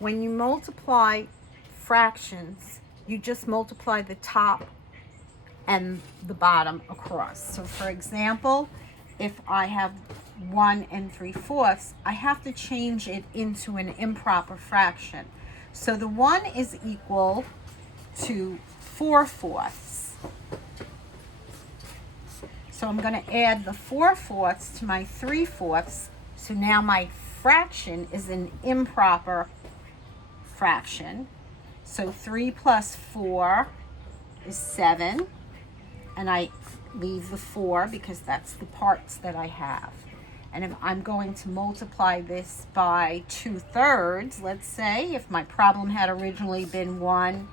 when you multiply fractions, you just multiply the top and the bottom across. So for example, if I have 1 3/4, I have to change it into an improper fraction. So the 1 is equal to 4/4. So I'm going to add the 4/4 to my 3/4. So now my fraction is an improper fraction. So 3 plus 4 is 7. And I leave the 4 because that's the parts that I have. And if I'm going to multiply this by 2/3, let's say, if my problem had originally been 1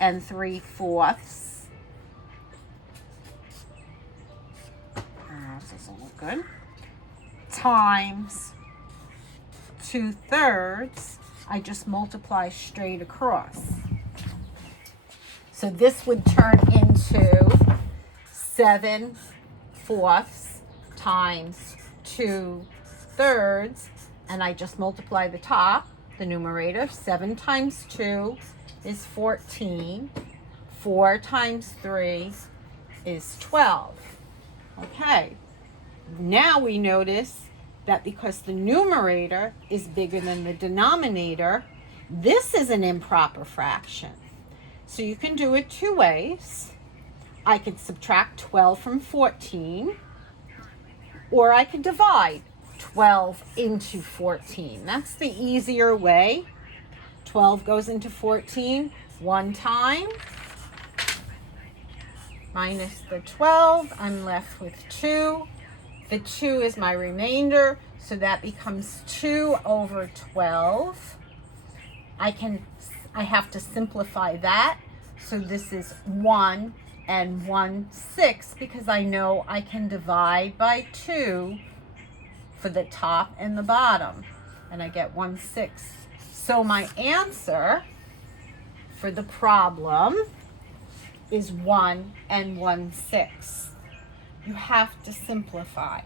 3/4, this doesn't look good, times 2/3, I just multiply straight across. So this would turn into 7/4 times 2/3, and I just multiply the top, the numerator. 7 times 2 is 14. 4 times 3 is 12. Okay, now we notice that because the numerator is bigger than the denominator, this is an improper fraction. So you can do it two ways. I could subtract 12 from 14, or I could divide 12 into 14. That's the easier way. 12 goes into 14 one time. Minus the 12, I'm left with 2. The 2 is my remainder, so that becomes 2 over 12. I have to simplify that. So this is 1 1/6 because I know I can divide by 2 for the top and the bottom, and I get 1/6. So my answer for the problem is 1 1/6. You have to simplify.